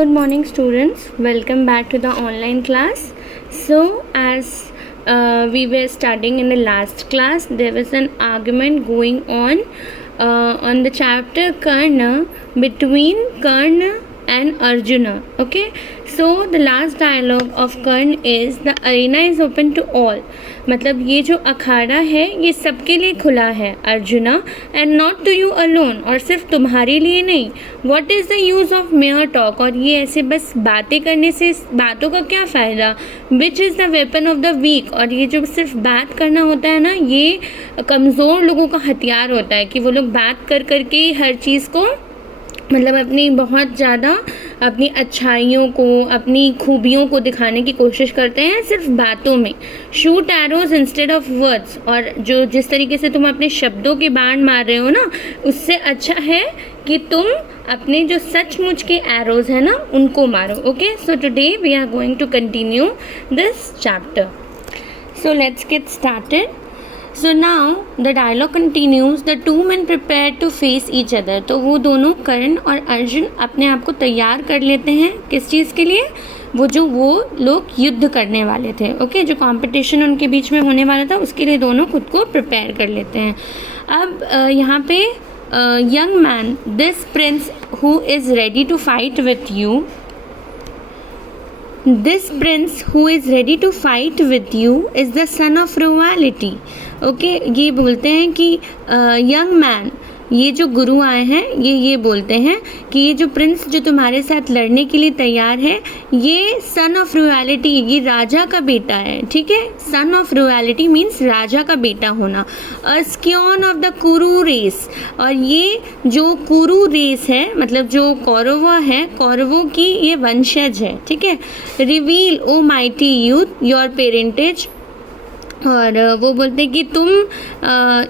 Good morning, students. Welcome back to the online class. So, as we were studying in the last class, there was an argument going on the chapter Karna between Karna and Arjuna. Okay, so the last dialogue of Karna is the arena is open to all. मतलब ये जो अखाड़ा है ये सबके लिए खुला है Arjuna, and not to you alone, और सिर्फ तुम्हारे लिए नहीं. What is the use of mere talk, और ये ऐसे बस बातें करने से बातों का क्या फ़ायदा. Which is the weapon of the weak, और ये जो सिर्फ बात करना होता है ना, ये कमज़ोर लोगों का हथियार होता है कि वो लोग बात कर करके हर चीज़ को मतलब अपनी बहुत ज़्यादा अपनी अच्छाइयों को, अपनी खूबियों को दिखाने की कोशिश करते हैं सिर्फ बातों में. Shoot arrows instead of words, और जो जिस तरीके से तुम अपने शब्दों के बाण मार रहे हो ना, उससे अच्छा है कि तुम अपने जो सचमुच के एरोज है ना उनको मारो. Okay, so today we are going to continue this chapter. So let's get started. So now the dialogue continues. The two men prepare to face each other. तो वो दोनों कर्ण और अर्जुन अपने आप को तैयार कर लेते हैं किस चीज़ के लिए, वो लोग युद्ध करने वाले थे. ओके, जो कंपटीशन उनके बीच में होने वाला था उसके लिए दोनों खुद को प्रिपेयर कर लेते हैं. अब यहाँ पे young man, this prince who is ready to fight with you, This prince who is ready to fight with you is the son of royalty. Okay, ये बोलते हैं कि यंग मैन, ये जो गुरु आए हैं ये बोलते हैं कि ये जो प्रिंस जो तुम्हारे साथ लड़ने के लिए तैयार है, ये सन ऑफ रॉयलिटी, ये राजा का बेटा है. ठीक है, सन ऑफ रॉयलिटी मीन्स राजा का बेटा होना. स्क्योन ऑफ द कुरु रेस, और ये जो कुरु रेस है मतलब जो कौरव है, कौरवों की ये वंशज है. ठीक है. Reveal o mighty youth your parentage, और वो बोलते हैं कि तुम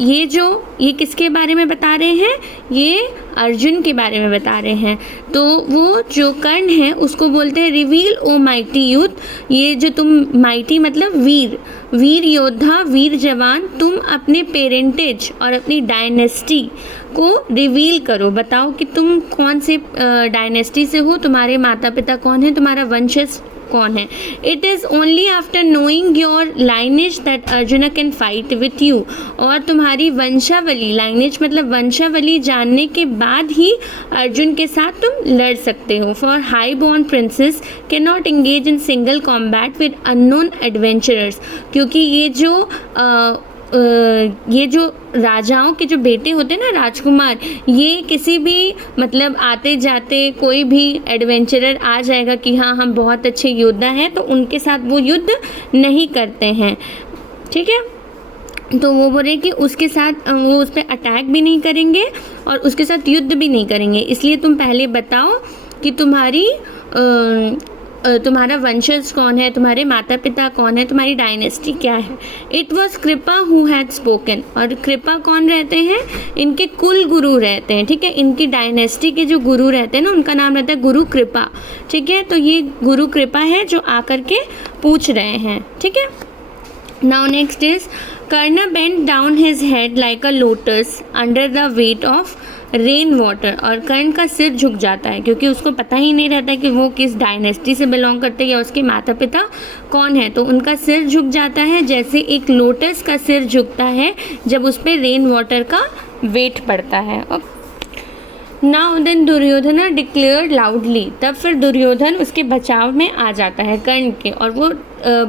ये किसके बारे में बता रहे हैं, ये अर्जुन के बारे में बता रहे हैं. तो वो जो कर्ण है उसको बोलते हैं रिवील ओ माइटी यूथ, ये जो तुम माइटी मतलब वीर योद्धा, वीर जवान, तुम अपने पेरेंटेज और अपनी डायनेस्टी को रिवील करो. बताओ कि तुम कौन से डायनेस्टी से हो, तुम्हारे माता पिता कौन है, तुम्हारा वंशज कौन है. It is only after knowing your lineage that arjuna can fight with you, और तुम्हारी वंशावली, लाइनेज मतलब वंशावली जानने के बाद ही अर्जुन के साथ तुम लड़ सकते हो. For high born princess can not engage in single combat with unknown adventurers, क्योंकि ये जो राजाओं के जो बेटे होते हैं ना, राजकुमार, ये किसी भी मतलब आते जाते कोई भी एडवेंचरर आ जाएगा कि हाँ हम बहुत अच्छे योद्धा हैं, तो उनके साथ वो युद्ध नहीं करते हैं. ठीक है, तो वो बोले कि उसके साथ वो उस पर अटैक भी नहीं करेंगे और उसके साथ युद्ध भी नहीं करेंगे. इसलिए तुम पहले बताओ कि तुम्हारा वंशज कौन है, तुम्हारे माता पिता कौन है, तुम्हारी डायनेस्टी क्या है. इट वॉज कृपा हु हैड स्पोकन, और कृपा कौन रहते हैं, इनके कुल गुरु रहते हैं. ठीक है, इनकी डायनेस्टी के जो गुरु रहते हैं ना, उनका नाम रहता है गुरु कृपा. ठीक है, तो ये गुरु कृपा है जो आकर के पूछ रहे हैं. ठीक है. नाउ नेक्स्ट इज कर्ना bent down his head like a lotus under the weight of rain water, और कर्ण का सिर झुक जाता है क्योंकि उसको पता ही नहीं रहता कि वो किस डायनेस्टी से बिलोंग करते हैं या उसके माता पिता कौन है. तो उनका सिर झुक जाता है जैसे एक लोटस का सिर झुकता है जब उस पर रेन वाटर का वेट पड़ता है. Now then Duryodhan declared loudly, तब फिर दुर्योधन उसके बचाव में आ जाता है कर्ण के, और वो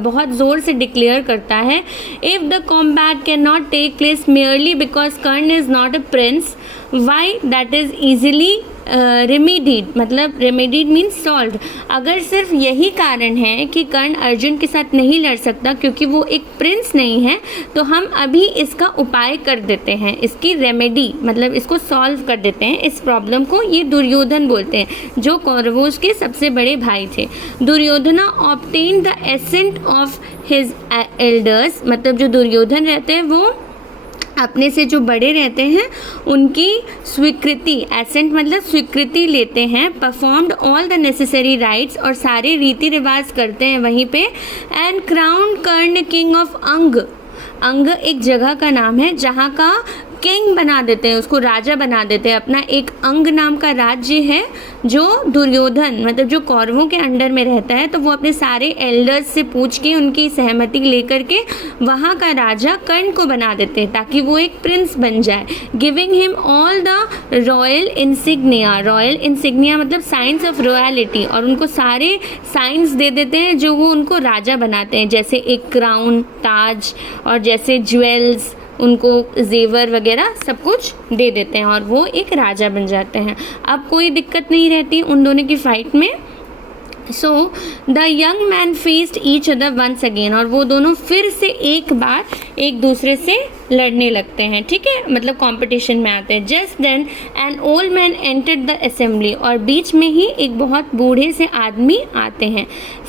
बहुत ज़ोर से डिक्लेयर करता है, if the combat can not take place merely because Karna is not a prince, why that is easily remedied, मतलब रेमेडीड मीन्स सॉल्व. अगर सिर्फ यही कारण है कि कर्ण अर्जुन के साथ नहीं लड़ सकता क्योंकि वो एक प्रिंस नहीं है, तो हम अभी इसका उपाय कर देते हैं, इसकी रेमेडी मतलब इसको सॉल्व कर देते हैं इस प्रॉब्लम को. ये दुर्योधन बोलते हैं जो कौरवों के सबसे बड़े भाई थे. Duryodhana obtain the ascent of his elders, मतलब जो दुर्योधन रहते हैं वो अपने से जो बड़े रहते हैं उनकी स्वीकृति, एसेंट मतलब स्वीकृति लेते हैं. Performed all the necessary rites, और सारे रीति रिवाज करते हैं वहीं पे. And crown Karna king of Anga, Anga एक जगह का नाम है जहाँ का किंग बना देते हैं, उसको राजा बना देते हैं। अपना एक अंग नाम का राज्य है जो दुर्योधन मतलब जो कौरवों के अंडर में रहता है, तो वो अपने सारे एल्डर्स से पूछ के उनकी सहमति लेकर के वहाँ का राजा कर्ण को बना देते हैं ताकि वो एक प्रिंस बन जाए। Giving him all the royal insignia, royal insignia मतलब साइंस ऑफ रॉयलिटी, और उनको सारे साइंस दे देते हैं जो वो उनको राजा बनाते हैं, जैसे एक क्राउन, ताज, और जैसे ज्वेल्स, उनको जेवर वगैरह सब कुछ दे देते हैं और वो एक राजा बन जाते हैं। अब कोई दिक्कत नहीं रहती उन दोनों की फाइट में। So the young man faced each other once again, और वो दोनों फिर से एक बार एक दूसरे से लड़ने लगते हैं, ठीक है, मतलब कंपटीशन में आते हैं। Just then an old man entered the assembly, और बीच में ही एक बहुत बूढ़े से आदमी आते हैं।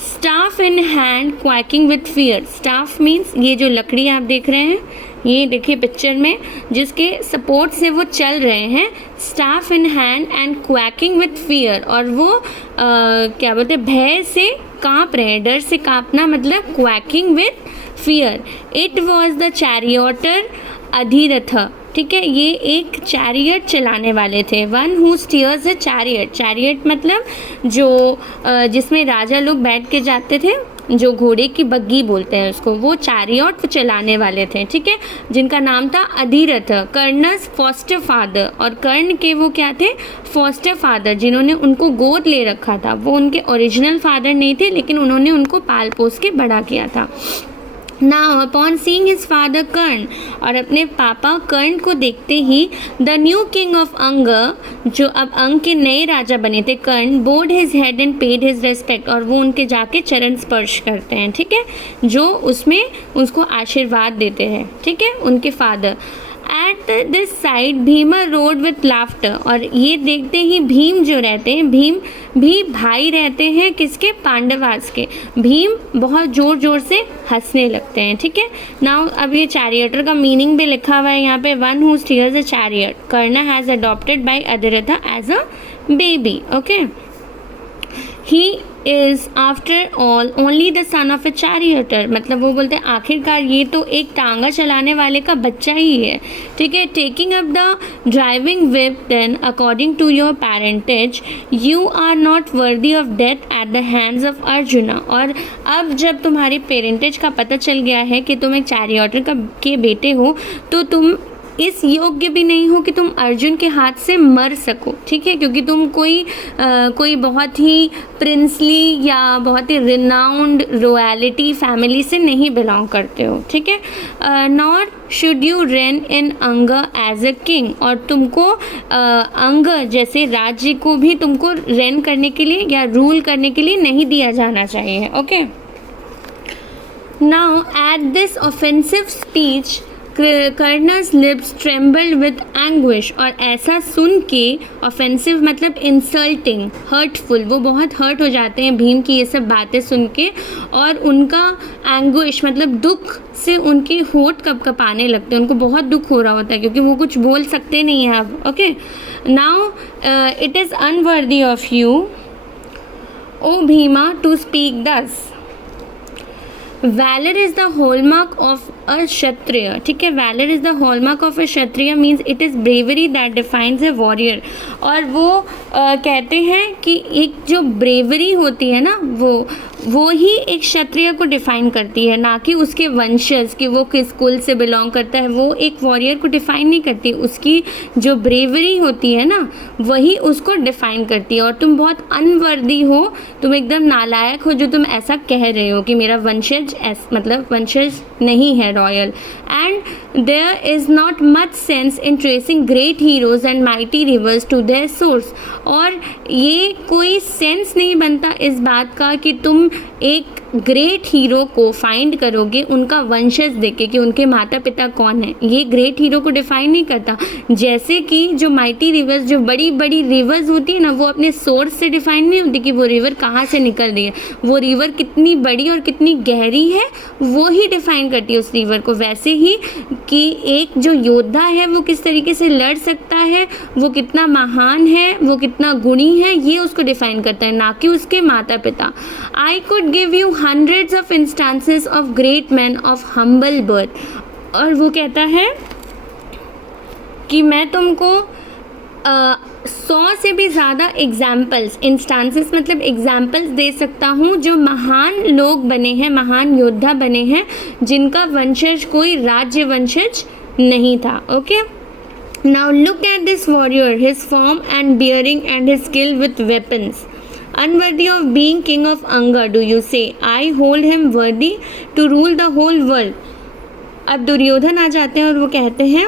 Staff in hand quaking with fear, staff means ये जो लकड़ी आप देख रहे हैं, ये देखिए पिक्चर में जिसके सपोर्ट से वो चल रहे हैं, staff in hand and quaking with fear, और वो क्या बोलते हैं, भय से काँप रहे हैं, डर से काँपना मतलब quaking with fear. It was the charioteer Adhiratha, ठीक है, ये एक चैरियट चलाने वाले थे। One who steers a chariot, chariot मतलब जो जिसमें राजा लोग बैठ के जाते थे, जो घोड़े की बग्गी बोलते हैं उसको, वो चैरियट चलाने वाले थे, ठीक है, जिनका नाम था अधिरथ, कर्णस फॉस्टर फादर, और कर्ण के वो क्या थे, फॉस्टर फादर, जिन्होंने उनको गोद ले रखा था। वो उनके ओरिजिनल फादर नहीं थे, लेकिन उन्होंने उनको पाल पोस के बड़ा किया था। Now upon seeing his father कर्ण, और अपने पापा कर्ण को देखते ही the new king of Anga, जो अब अंग के नए राजा बने थे Karna, bowed his head and paid his respect, और वो उनके जाके चरण स्पर्श करते हैं, ठीक है, जो उसमें उसको आशीर्वाद देते हैं, ठीक है, उनके father. At this side Bhima road with laughter, और ये देखते ही भीम जो रहते हैं, भीम भी भाई रहते हैं किसके, पांडवास के, भीम बहुत ज़ोर ज़ोर से हंसने लगते हैं, ठीक है। नाउ अब ये चैरियटर का मीनिंग भी लिखा हुआ है यहाँ पे, one who steers a chariot, Karna has adopted by Adhiratha as a baby, okay. He is after all only the son of a charioteer, मतलब वो बोलते हैं आखिरकार ये तो एक टांगा चलाने वाले का बच्चा ही है, ठीक है। Taking up the driving whip then according to your parentage you are not worthy of death at the hands of Arjuna, और अब जब तुम्हारी पेरेंटेज का पता चल गया है कि तुम एक चैरियटर के बेटे हो, तो तुम इस योग्य भी नहीं हो कि तुम अर्जुन के हाथ से मर सको, ठीक है, क्योंकि तुम कोई बहुत ही प्रिंसली या बहुत ही रिनाउंड रॉयलिटी फैमिली से नहीं बिलोंग करते हो, ठीक है। नॉट शुड यू रेन इन अंग एज अ किंग, और तुमको अंग जैसे राज्य को भी तुमको रेन करने के लिए या रूल करने के लिए नहीं दिया जाना चाहिए, okay. Now at this offensive speech Karna's lips trembled with anguish, और ऐसा सुन के, ऑफेंसिव मतलब इंसल्टिंग, हर्टफुल, वो बहुत हर्ट हो जाते हैं भीम की ये सब बातें सुन के, और उनका एंग्विश मतलब दुख से उनके होठ कँपकँपाने लगते हैं, उनको बहुत दुख हो रहा होता है क्योंकि वो कुछ बोल सकते नहीं हैं अब, okay. Now it is unworthy of you O Bhima to speak thus, valour is the hallmark of a Kshatriya, ठीक है, valour is the hallmark of a Kshatriya means it is bravery that defines a warrior, और वो कहते हैं कि एक जो bravery होती है ना, वो ही एक क्षत्रिय को डिफाइन करती है, ना कि उसके वंशज, कि वो किस कुल से बिलोंग करता है, वो एक वॉरियर को डिफाइन नहीं करती, उसकी जो ब्रेवरी होती है ना वही उसको डिफाइन करती है। और तुम बहुत अनवर्दी हो, तुम एकदम नालायक हो जो तुम ऐसा कह रहे हो कि मेरा वंशज मतलब वंशज नहीं है royal. And there is not much sense in tracing great heroes and mighty rivers to their source, और ये कोई सेंस नहीं बनता इस बात का कि तुम एक ग्रेट हीरो को फाइंड करोगे उनका वंशज देखे कि उनके माता पिता कौन है, ये ग्रेट हीरो को डिफाइन नहीं करता। जैसे कि जो माइटी रिवर्स, जो बड़ी बड़ी रिवर्स होती है ना, वो अपने सोर्स से डिफाइन नहीं होती कि वो रिवर कहाँ से निकल रही है, वो रिवर कितनी बड़ी और कितनी गहरी है वो ही डिफाइन करती है उस रिवर को। वैसे ही कि एक जो योद्धा है वो किस तरीके से लड़ सकता है, वो कितना महान है, वो कितना गुणी है, ये उसको डिफाइन करता है, ना कि उसके माता पिता। I could give you hundreds of instances of great men of humble birth, और वो कहता है कि मैं तुमको 100 से भी ज़्यादा एग्जाम्पल्स, इंस्टांसेस मतलब एग्जाम्पल्स दे सकता हूँ जो महान लोग बने हैं, महान योद्धा बने हैं, जिनका वंशज कोई राज्य वंशज नहीं था. Okay, now look at this warrior, his form and bearing and his skill with weapons. Unworthy of being king of Anga, do you say? I hold him worthy to rule the whole world. अब दुर्योधन आ जाते हैं और वो कहते हैं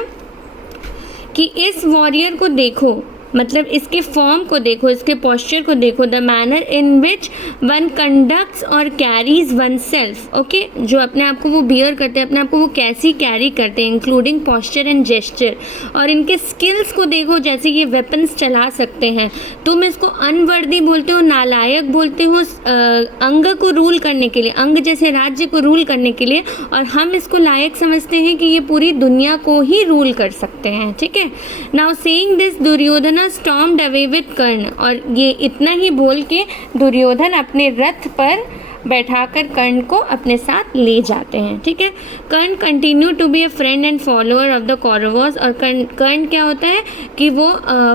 कि इस warrior को देखो, मतलब इसके फॉर्म को देखो, इसके पॉस्चर को देखो. The manner in which one conducts और कैरीज वन सेल्फ. ओके, जो अपने आप को वो बियर करते हैं, अपने आप को वो कैसी कैरी करते हैं, इंक्लूडिंग पॉस्चर एंड जेस्चर. और इनके स्किल्स को देखो, जैसे ये वेपन्स चला सकते हैं. तुम इसको अनवर्दी बोलते हो, नालायक बोलते हो अंग को रूल करने के लिए, अंग जैसे राज्य को रूल करने के लिए, और हम इसको लायक समझते हैं कि ये पूरी दुनिया को ही रूल कर सकते हैं. ठीक है. Now saying this Duryodhan stormed away with Karna. और ये इतना ही बोल के दुर्योधन अपने रथ पर बैठाकर कर्ण को अपने साथ ले जाते हैं. ठीक है. Karna continue to be a friend and follower of the Kauravas. और कर्ण क्या होता है कि वो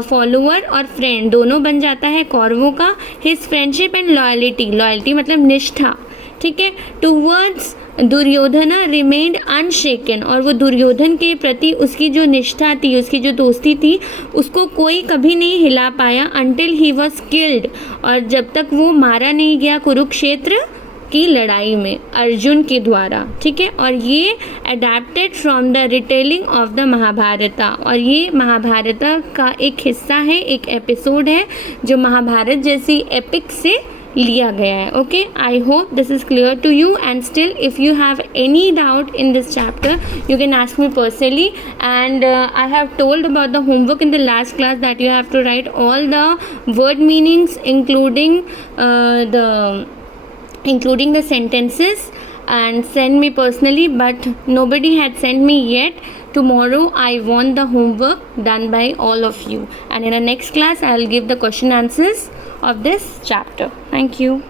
फॉलोअर और फ्रेंड दोनों बन जाता है कौरवों का. His friendship and loyalty, loyalty मतलब निष्ठा. ठीक है. Towards Duryodhana remained अनशेकन. और वो दुर्योधन के प्रति उसकी जो निष्ठा थी, उसकी जो दोस्ती थी, उसको कोई कभी नहीं हिला पाया. Until he was killed. और जब तक वो मारा नहीं गया कुरुक्षेत्र की लड़ाई में अर्जुन के द्वारा. ठीक है. और ये adapted from the retelling of the Mahabharata. और ये महाभारता का एक हिस्सा है, एक एपिसोड है जो महाभारत जैसी एपिक से लिया गया है. Okay, I hope this is clear to you. And still if you have any doubt in this chapter, you can ask me personally. And I have told about the homework in the last class that you have to write all the word meanings, including the sentences, and send me personally, but nobody had sent me yet. Tomorrow I want the homework done by all of you, and in the next class I will give the question answers of this chapter. Thank you.